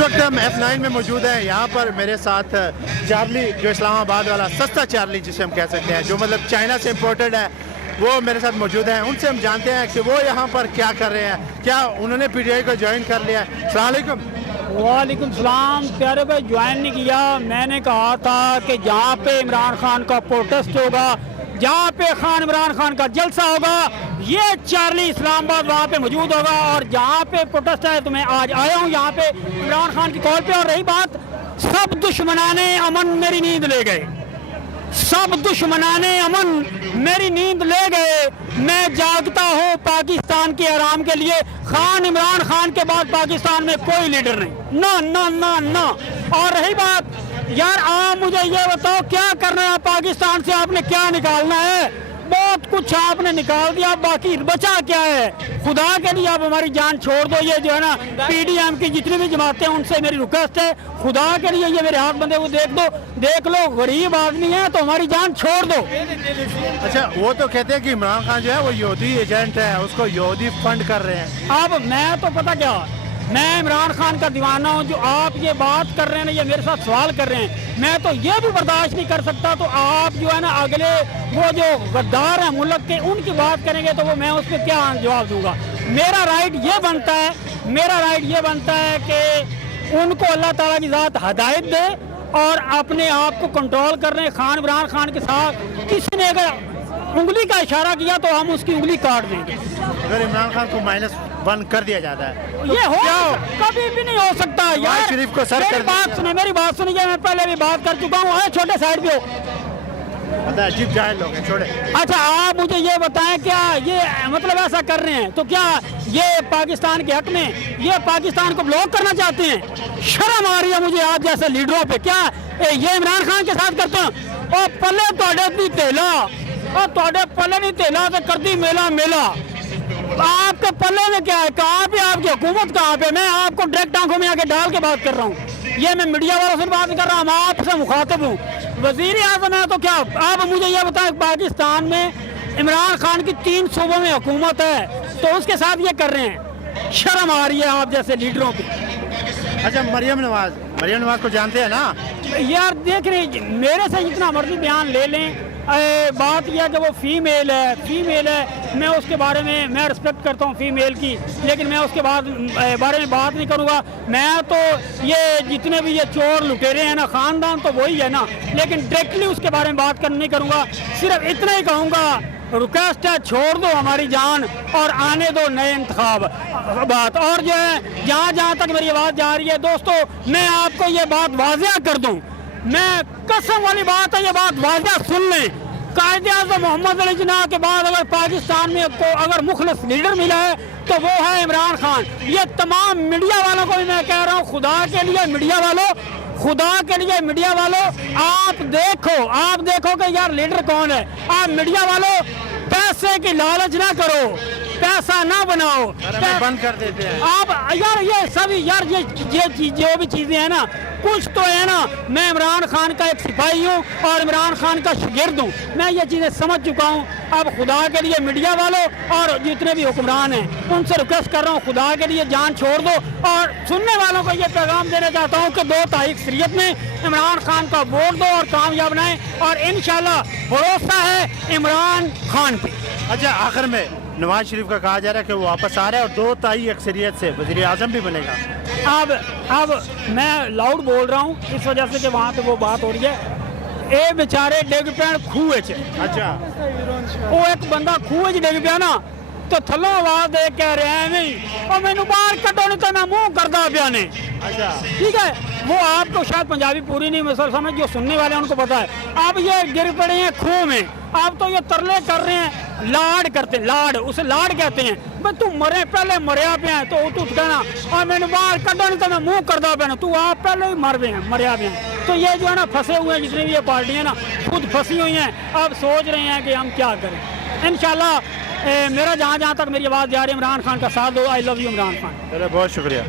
वक्त हम F9 में मौजूद हैं। यहाँ पर मेरे साथ चार्ली, जो इस्लामाबाद वाला सस्ता चार्ली जिसे हम कह सकते हैं, जो मतलब चाइना से इम्पोर्टेड है, वो मेरे साथ मौजूद हैं। उनसे हम जानते हैं कि वो यहाँ पर क्या कर रहे हैं, क्या उन्होंने PTI को ज्वाइन कर लिया है। अस्सलाम वालेकुम। वालेकुम सलाम। प्यारे भाई, ज्वाइन नहीं किया। मैंने कहा था कि जहाँ पे इमरान खान का प्रोटेस्ट होगा, जहाँ पे इमरान खान का जलसा होगा, ये चार्ली इस्लामाबाद वहाँ पे मौजूद होगा। और जहाँ पे प्रोटेस्ट है तो मैं आज आया हूँ यहाँ पे इमरान खान की कॉल पे। और रही बात, सब दुश्मनाने अमन मेरी नींद ले गए, सब दुश्मनाने अमन मेरी नींद ले गए। मैं जागता हूँ पाकिस्तान के आराम के लिए। इमरान खान के बाद पाकिस्तान में कोई लीडर नहीं, ना ना ना ना। और रही बात यार, आप मुझे ये बताओ क्या करना है पाकिस्तान से, आपने क्या निकालना है? बहुत कुछ आपने निकाल दिया, बाकी बचा क्या है? खुदा के लिए आप हमारी जान छोड़ दो। ये जो है ना PDM की जितनी भी जमातें हैं उनसे मेरी रिक्वेस्ट है, खुदा के लिए ये मेरे हाथ बंदे को देख दो, देख लो, गरीब आदमी है तो हमारी जान छोड़ दो। अच्छा, वो तो कहते हैं कि इमरान खान जो है वो यहूदी एजेंट है, उसको यहूदी फंड कर रहे हैं। अब मैं तो पता क्या, मैं इमरान खान का दीवाना हूँ। जो आप ये बात कर रहे हैं ना, ये मेरे साथ सवाल कर रहे हैं, मैं तो ये भी बर्दाश्त नहीं कर सकता। तो आप जो है ना अगले वो जो गद्दार हैं मुल्क के, उनकी बात करेंगे तो वो मैं उस पर क्या जवाब दूंगा? मेरा राइट ये बनता है, मेरा राइट ये बनता है कि उनको अल्लाह ताला की ज़ात हदायत दे और अपने आप को कंट्रोल कर रहे हैं। इमरान खान के साथ किसी ने अगर उंगली का इशारा किया तो हम उसकी उंगली काट देंगे। अगर इमरान खान को -1 कर दिया जाता है तो ये हो कभी भी नहीं हो सकता यार। शरीफ को सर मेरी बात सुनिए, मेरी बात सुनिए। मैं पहले भी बात कर चुका हूँ। छोटे साइड पे हो, अजीब जाहिल लोग हैं, छोड़े। अच्छा आप मुझे ये बताएं, क्या ये मतलब ऐसा कर रहे हैं तो क्या ये पाकिस्तान के हक में, ये पाकिस्तान को ब्लॉक करना चाहते हैं? शर्म आ रही है मुझे आप जैसे लीडरों पे। क्या ये इमरान खान के साथ करते हैं? और पल्ले तोड़े नहीं तेला, और तोड़े पल्ले नहीं तेला तो कर दी मेला मेला। आपके पल्ले में क्या है? कहाँ पे आपकी हुकूमत, कहाँ पे? मैं आपको डायरेक्ट आंखों में आके डाल के बात कर रहा हूँ। ये मैं मीडिया वालों से बात कर रहा हूँ, आपसे मुखातिब हूँ। वजीर आज़म है तो क्या? आप मुझे ये बताएं, पाकिस्तान में इमरान खान की 3 सूबों में हुकूमत है तो उसके साथ ये कर रहे हैं। शर्म आ रही है आप जैसे लीडरों की। अच्छा, मरियम नवाज को जानते हैं ना? यार देख रहे, मेरे से जितना मर्जी बयान ले लें, बात यह है कि वो फीमेल है। मैं उसके बारे में मैं रिस्पेक्ट करता हूँ फीमेल की, लेकिन मैं उसके बारे में बात नहीं करूँगा। मैं तो ये जितने भी ये चोर लुटेरे हैं ना, ख़ानदान तो वही है ना, लेकिन डायरेक्टली उसके बारे में बात नहीं करूँगा। सिर्फ इतना ही कहूँगा, रिक्वेस्ट है, छोड़ दो हमारी जान और आने दो नए इंतखाब बात। और जो है जहाँ तक मेरी आवाज़ जा रही है दोस्तों, मैं आपको ये बात वाज़ेह कर दूँ, मैं कसम वाली बात है, ये बात वाज़ेह सुन लें। कायद-ए-आज़म मोहम्मद अली जिन्ना के बाद अगर पाकिस्तान में को अगर मुखलिस लीडर मिला है तो वो है इमरान खान। ये तमाम मीडिया वालों को भी मैं कह रहा हूँ, खुदा के लिए मीडिया वालों, खुदा के लिए मीडिया वालों, आप देखो कि यार लीडर कौन है। आप मीडिया वालों पैसे की लालच ना करो, पैसा ना बनाओ, बंद कर देते हैं आप यार। ये सभी यार ये जो भी चीजें हैं ना, कुछ तो है ना। मैं इमरान खान का एक सिपाही हूँ और इमरान खान का शागिर्द हूँ, मैं ये चीज़ें समझ चुका हूँ। अब खुदा के लिए मीडिया वालों और जितने भी हुक्मरान हैं उनसे रिक्वेस्ट कर रहा हूँ, खुदा के लिए जान छोड़ दो। और सुनने वालों को ये पैगाम देना चाहता हूँ कि 2 तारीख शरीयत में इमरान खान का वोट दो और कामयाब बनाएं, और इंशाल्लाह भरोसा है इमरान खान पे। अच्छा, आखिर में नवाज शरीफ का कहा जा रहा है कि वो वापस आ रहा है और 2 तारीख अक्सरियत से वज़ीर आज़म भी बनेगा। अब मैं लाउड बोल रहा हूँ इस वजह से कि वहाँ पे वो बात हो रही है। ए बेचारे डिग पैन खूह च। अच्छा, वो एक बंदा खूह च डिग पिया ना, तो थल्लों आवाज दे कह रहे हैं नहीं और मैनू बाहर कटो नहीं तो मैं मुंह करदा पिया ने। अच्छा, ठीक है, वो आपको शायद पंजाबी पूरी नहीं मसल समझ, जो सुनने वाले हैं उनको पता है। अब ये गिर पड़े हैं खूह में, आप तो ये तरले कर रहे हैं, लाड करते, लाड उसे लाड कहते हैं। भाई तू मरे पहले मरिया पे है तो तू कहना और मैंने बाहर कटो नहीं तो मैं मुंह करदा पिया, तू आप पहले ही मर गए हैं, मरिया पे हैं। तो ये जो है ना फंसे हुए हैं, जितनी भी ये पार्टियाँ ना खुद फंसी हुई हैं, अब सोच रहे हैं कि हम क्या करें। इंशाल्लाह मेरा जहाँ तक मेरी आवाज़ जा रही है, इमरान खान का साथ दो। I love you Imran Khan. बहुत शुक्रिया।